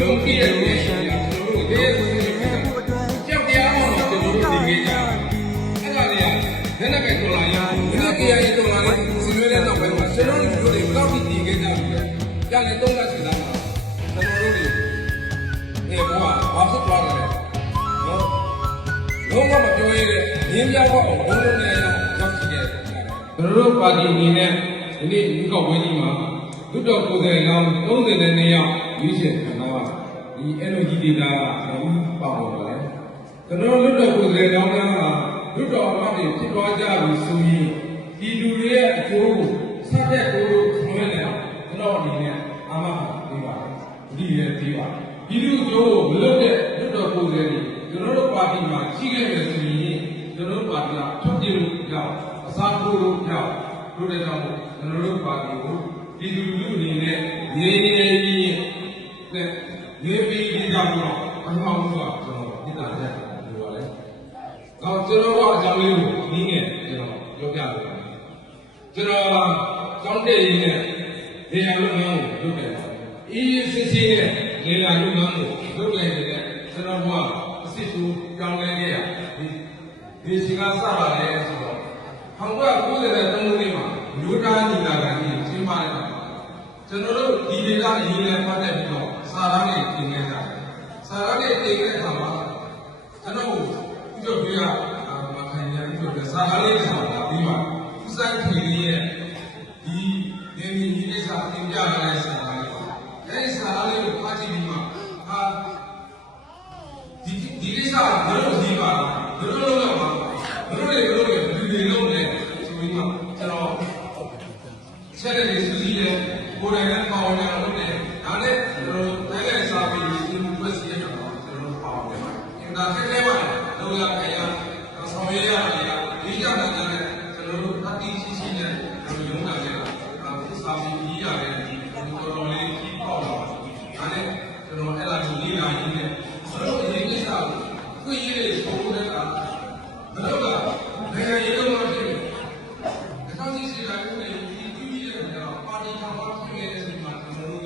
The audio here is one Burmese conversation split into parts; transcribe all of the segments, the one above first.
လုံးပြည့်ရဲ့ကျွန်တော်တို့ဒီကြောက်တရားအောင်ကျွန်တော်တို့ဒီခဲ့ကြအဲ့ဒါတွေကလက်နက်ကတော်လာရင်ဒီကကြီးတော်လာရင်စီရွေးတဲ့နောက်ပိုင်းမှာကျွန်တော်တို့တွေဘယ်တော့ဒီခဲ့ကြပြီလဲကြာလေသုံးလစီသားမှာကျွန်တော်တို့တွေအေးဘောကဘာဖြစ်သွားတယ်လဲနော်လုံးဝမပြောရတဲ့ရင်းပြောက်အောင်ဘုံလုံးနဲ့ရောက်ရှိခဲ့တယ်ကျွန်တော်တို့ပါတီအနေနဲ့ဒီနေ့ဒီကောက်ဝင်းကြီးမှာလွတ်တော်ကိုယ်စားလှယ်လောင်း32ယောက်ရွေးချယ်ခံ တော့ဒီ NOG data ကဘူးပါဝင်ပါတယ်ကျွန်တော်လွတ်တော်ကိုယ်စားလှယ်လောင်းများကလွတ်တော်အမတ်တွေဖြစ်သွားကြပြီဆိုရင်ဒီလူတွေရဲ့အကျိုးကိုစတဲ့ကိုယ်ကိုဆောင်ရွက်နေအောင်ကျွန်တော်အနေနဲ့အာမခံပေးပါတယ်ဒီရဲ့ပေးပါတယ်ဒီလူအကျိုးကိုမလုပ်တဲ့လွတ်တော်ကိုယ်စားလှယ်တွေကျွန်တော်တို့ပါတီမှာကြီးခဲ့မယ်ဆိုရင်ကျွန်တော်တို့ပါတီကထုတ်ပြလို့ရအောင်အစားထိုးလို့ရအောင်တို့တဲ့ကြောင့်ကျွန်တော်တို့ပါတီကိုဒီလူလူအနေနဲ့ငြိမ်းငြိမ်းကြီး နဲ့ငြိမ်းပြီးကြတော့အမှောင်မှုကကျွန်တော်ပြတာတဲ့လိုပါလေ။တော့ကျွန်တော်ကအကြောင်းလေးကိုနည်းငယ်ကျွန်တော်ပြောပြလိုပါတယ်။ကျွန်တော်ကျောင်းတက်ရင်းနဲ့နေရာလုပ်ငန်းကိုလုပ်တယ်။အေးစစ်စစ်နဲ့နေရာလုပ်ငန်းကိုလုပ်လိုက်တဲ့ကျွန်တော်ကအစ်စ်သူကြောင်းလဲခဲ့ရဒီဒီစီကစပါလေဆိုတော့1993ခုနှစ်မှာမြို့သားညီလာခံကြီးကျင်းပတဲ့အခါမှာကျွန်တော်တို့ဒီဒေသအရေးနဲ့ပတ်သက်ပြီးတော့ စာရမ်းတွေတင်ခဲ့ကြတယ်။စာရမ်းတွေတင်ခဲ့တဲ့အခါမှာကျွန်တော်တို့ပြုလုပ်ပြရမခံရပြုလုပ်ပြစာရမ်းလေးဆိုတာပြီးပါဥစိုက်ခေရဲ့ဒီနေမီဒီကိစ္စတင်ပြရတဲ့စာရမ်းလေး။အဲဒီစာရမ်းလေးကိုဖတ်ကြည့်ပြီးမှအာဒီဒီကိစ္စကဘယ်လိုဒီပါဘယ်လိုလုပ်ရမှာဘယ်လိုလဲဘယ်လိုလဲဘယ်လိုလဲလုပ်လဲဆိုပြီးမှကျွန်တော်ဆက်တဲ့စူးစီးတဲ့ကိုယ်တိုင်နဲ့ပေါဝင်ရလို့ねဒါနဲ့ကျွန်တော်နိုင်ငံစာပေဒီမိုကရေစီရဲ့ကျွန်တော်တို့ပေါဝင်ပါတယ်။အင်တာခက်ခဲပါ လောရခရဆောင်ရွက်ရတယ်ဒီကြတာကြတဲ့ကျွန်တော်တို့အတိရှိရှိနဲ့ကျွန်တော်ရုံးတာနဲ့အခုစာပေကြီးရတယ်ဒီတော်တော်လေးကြီးပေါက်လာပါဒါနဲ့ကျွန်တော်အဲ့ဒါကိုလေးလာရင်းနဲ့ကျွန်တော်အရင်ကိစ္စကိုခွင့်ရည်ပုံတဲ့အခါဘယ်တော့ကနိုင်ငံရေးတော့မဖြစ်ဘူး။အကောင့်ကြီးစီတာကိုလည်းဒီကြည့်ရတဲ့အခါပါတီထောင်ပါဖြစ်နေတဲ့ချိန်မှာကျွန်တော်တို့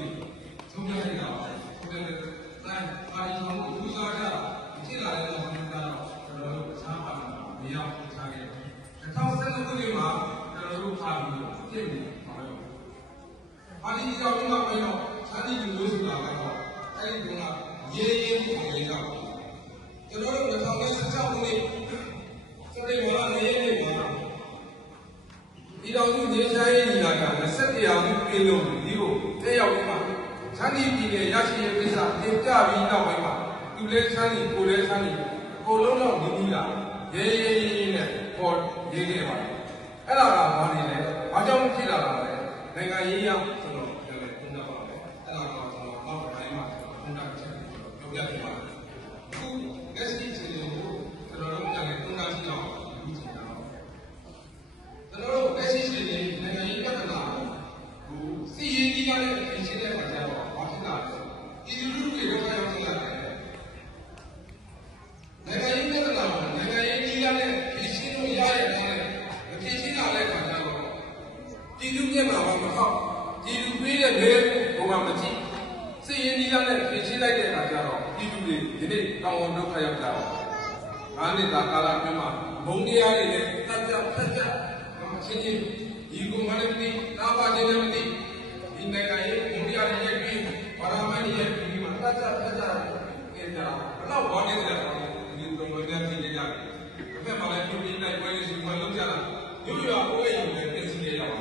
သုံးပြလိုက်တာပါ။ဟုတ်တယ်။ဒါပါတီထောင်ကိုဦးစားကြတာဖြစ်လာတဲ့အခါမှာကျွန်တော်တို့အခြားပါတီမရောက်ချခဲ့တယ်။2012ခုနှစ်မှာကျွန်တော်တို့ပါတီကိုပြည့်နေပါတယ်။ပါတီကြောင့်ဒီမှာပြောခြားတိလူမျိုးဆိုတာကတော့အဲ့ဒီကရေးရင်းပုံလေးကြောင့်ကျွန်တော်တို့2016ခုနှစ်စက်တင်ဘာလ9ရက်နေ့မှာဒီတော်စုနေချိုင်းညီလာခံ27ရာစုပြည် လုံးဒီကိုတက်ရောက်ပြီးမှချမ်းဒီပြည်နယ်ရရှိရေးကိစ္စတင်ပြပြီးနောက်ပိုင်းမှာသူလဲချမ်းဒီကိုလဲချမ်းဒီကိုလုံးတော့ဒီဒီလာရေးရေးရေးနဲ့ပေါ်ရေးခဲ့ပါတယ်အဲ့ဒါကဘာနေလဲဘာကြောင့်ဖြစ်လာတာလဲနိုင်ငံရေးရကျွန်တော်ပြောတယ်သုံးသပ်ပါမယ်အဲ့ဒါတော့ကျွန်တော်နောက်ပိုင်းမှာသုံးသပ်ချက်ပြောပြပြပါမယ်အခုလက်ရှိအခြေအနေကိုကျွန်တော်တို့ညနေသုံးသပ်ကြည့်အောင်ဒီချိန်တော့ကျွန်တော်တို့လက်ရှိအခြေအနေနိုင်ငံရေးပြဿနာကိုစီရင်ကြီးရတဲ့ပြင်ရှင်းတဲ့အခါကျတော့ဘာဖြစ်လာလဲဒီလူလူတွေတော့ရောက်လာတယ်နိုင်ငံရေးပြဿနာကိုနိုင်ငံရေးကြီးရတဲ့ပြင်ရှင်းလို့ရတဲ့အခါနဲ့မပြင်ရှင်းလာတဲ့အခါကျတော့ဒီလူမျက်နှာမှာမဟောက်ဒီလူပေးတဲ့ဘဲဘုံမှာမကြည့်စီရင်ကြီးရတဲ့ပြင်ရှင်းလိုက်တဲ့အခါကျတော့ဒီလူတွေဒီနေ့ ကောင်းကောင်းဒုက္ခရောက်ကြတော့ငါးနှစ်သာကာလအတွင်းမှာဘုံတရားတွေနဲ့တတ်ကြဖက်ကြချင်းချင်းဒီကုမလည်းမသိတာပါခြင်းလည်းမသိဒီနိုင်ငံရေးဘုံတရားတွေရဲ့ပြီးဘာသာမန်တွေရဲ့ပြီးမှာတတ်ကြဖက်ကြတယ်ကြတာဘလောက်ဝါနေကြတာဒီတုံးလုံးနဲ့သိကြတယ်အဖက်မှာလည်းပြုပြီးနိုင်ပွဲလေးစီမံလုပ်ကြတာရိုးရွာအိုးရုံနဲ့ပြင်စီရရအောင်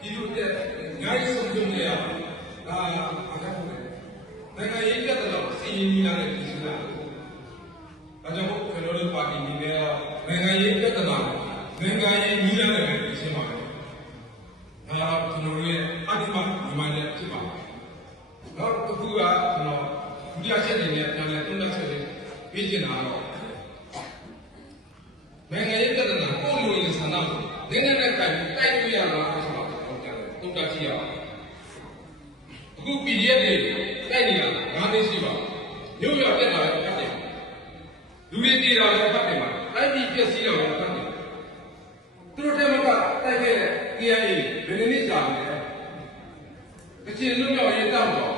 ဒီလိုတဲ့ငါ့ရဲ့ဆုံးဖြတ်ရအောင်ဒါအားထုတ်တယ်နိုင်ငံရေးပြတ်တော့စီရင်ကြီးလာတဲ့ပြည်စလာ ဒါကြောင့်မို့ကျွန်တော်တို့ပါတီနေနဲ့နိုင်ငံရေးပြဿနာနိုင်ငံရေးညီလာတဲ့ပြည်ရှင်းပါမယ်။ဒါတော့ကျွန်တော်တို့ရဲ့အတိမဒီမိုင်းနဲ့ဖြစ်ပါမယ်။နောက်တစ်ခုကကျွန်တော်ဒုတိယချက်အနေနဲ့ပြန်လည်သုံးသပ်ချက်လေးပြီးကျင်တာတော့နိုင်ငံရေးပြဿနာပုံလို့ရင်ဆန္ဒကိုနိုင်ငံနဲ့တိုက်တိုက်တွေ့ရလားဆိုတော့ဟုတ်တယ်သုံးသပ်ကြည့်ရအောင်။အခု PDF တွေတိုက်နေတာငါးသိရှိပါမြို့ရတက်လာတဲ့ဖတ်တယ် လူတွေတည်တာလည်းဖတ်တယ်မှာတိုက်ပြီးပြည့်စည်တော့လည်းဖတ်တယ်သူတို့တဲမကတိုက်ခဲ့တဲ့ KIA ဘယ်နည်းကြာလဲကချင်လူမျိုးရေးတောက်တော့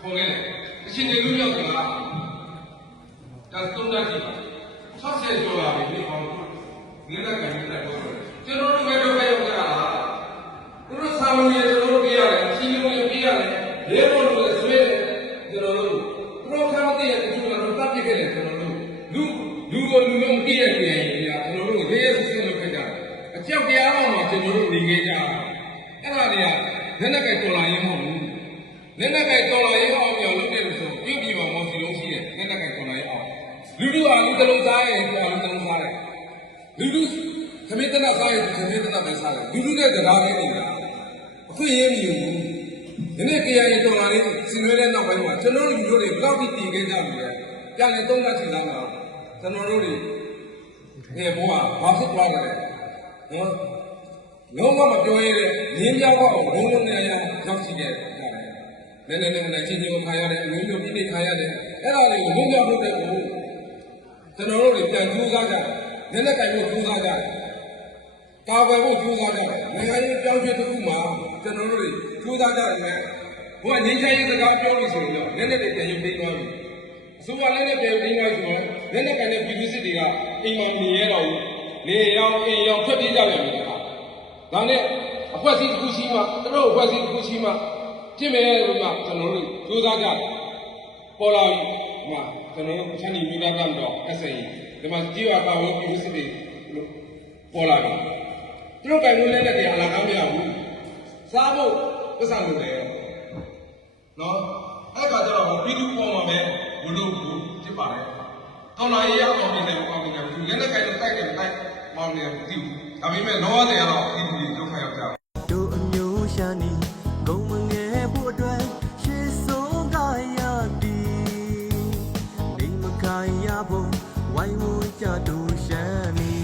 ခေါ်ခဲ့တယ်အရှင်တွေလူရောက်ကြလားဒါသုံးတတ်ကြည့်ပါ60ကျော်လာပြီဒီအောင်ငင်းတဲ့ကံနဲ့တော့ကျွန်တော်တို့ဘယ်တော့ပဲရောက်ကြတာသူတို့စာလုံးရကျွန်တော်တို့ပြရတယ်စီလုံးရပြရတယ်ရဲဘော် အဲ့ဒါတွေကလက်နဲ့ကတော်လာရင်မဟုတ်ဘူးလက်နက်ကင်တော်လာရေးအောင်ပြောင်းလုပ်တယ်လို့ဆိုပြုတ်ပြီးမှမော်စီလုံးရှိတယ်လက်နက်ကင်တော်လာရေးအောင်လူလူအားလူတစ်လုံးစားရင်သူအားလူတစ်လုံးစားတယ်လူလူသမီးတနာစားရင်သမီးတနာပဲစားတယ်လူလူနဲ့တရားပဲနေတာအခွင့်အရေးမယူဘူးဒီနေ့ကြရည်တော်လာရေးစင်ရွေးတဲ့နောက်ပိုင်းမှာကျွန်တော်တို့လူတို့တွေဘယ်တော့ထိတည်ခဲ့ကြပြီလဲပြန်လဲသုံးသပ်ချင်သားမှာကျွန်တော်တို့တွေဒီဘောကဘာဖြစ်သွားတယ်ဟော လုံးဝမပြောရတဲ့ငင်းကြောက်အောင်ဘုံဘုံနဲ့ရောက်ရှိခဲ့တယ်နည်းနည်းနည်းနည်းချင်းချင်းခါရတယ်အမျိုးမျိုးပြည့်ပြည့်ခါရတယ်အဲ့ဒါတွေကိုဘုံကြောက်ဖို့တဲ့ကိုကျွန်တော်တို့တွေပြန်ကြိုးစားကြတယ်နည်းနည်းကင်ဖို့ကြိုးစားကြတယ်ကာကွယ်ဖို့ကြိုးစားကြတယ်နိုင်ငံရေးပြောင်းရွှေ့တစ်ခုမှာကျွန်တော်တို့တွေကြိုးစားကြတယ်မဲ့ဘုရားငင်းချရေးစကားပြောလို့ဆိုရင်တော့နည်းနည်းတွေပြန်ရုပ်သိမ်းသွားပြီအစိုးရလည်းလည်းပြန်သိမ်းသွားပြီဆိုတော့နည်းနည်းကင်တဲ့ပြည်သူစစ်တွေကအိမ်မှာနေရတော့နေရောက်အိမ်ရောက်ထွက်ပြေးကြပြန်ပြီခါ ဒါနဲ့အဖွဲ့အစည်းတစ်ခုရှိမှသူတို့အဖွဲ့အစည်းတစ်ခုရှိမှပြင်မယ်လို့မှကျွန်တော်တို့စူးစမ်းကြတယ်ပေါ်လာပြီဒီမှာကျွန်တော်တို့ချန်နီမီတာကန်တော့ SAE ဒီမှာကြည့်ရပါဘောပြည်စစ်တွေလို့ပေါ်လာပြီသူတို့ကင်လို့လည်းတဲ့တရားလာကောင်းမရဘူးစားဖို့ပတ်စံလို့လေနော်အဲ့ကကြတော့ပြည်သူပေါ်မှာပဲဘလို့ဘူးဖြစ်ပါလေကောင်းလာရအောင်ပြင်တယ်ကောင်းပြင်တယ်သူလည်းလည်းကင်လို့တိုက်တယ်တိုက်မောင်းနေတယ်မသိဘူး ဒါပေမဲ့လောရတယ်ကတော့ပြည်သူတွေဒုက္ခရောက်ကြတယ်တို့အမျိုးရှာနေဂုံမငယ်ဖို့အတွက်ရှေးစိုးကရသည်လိမ်မခိုင်ရဖို့ဝိုင်းဝန်းကြတို့ရှမ်းနေ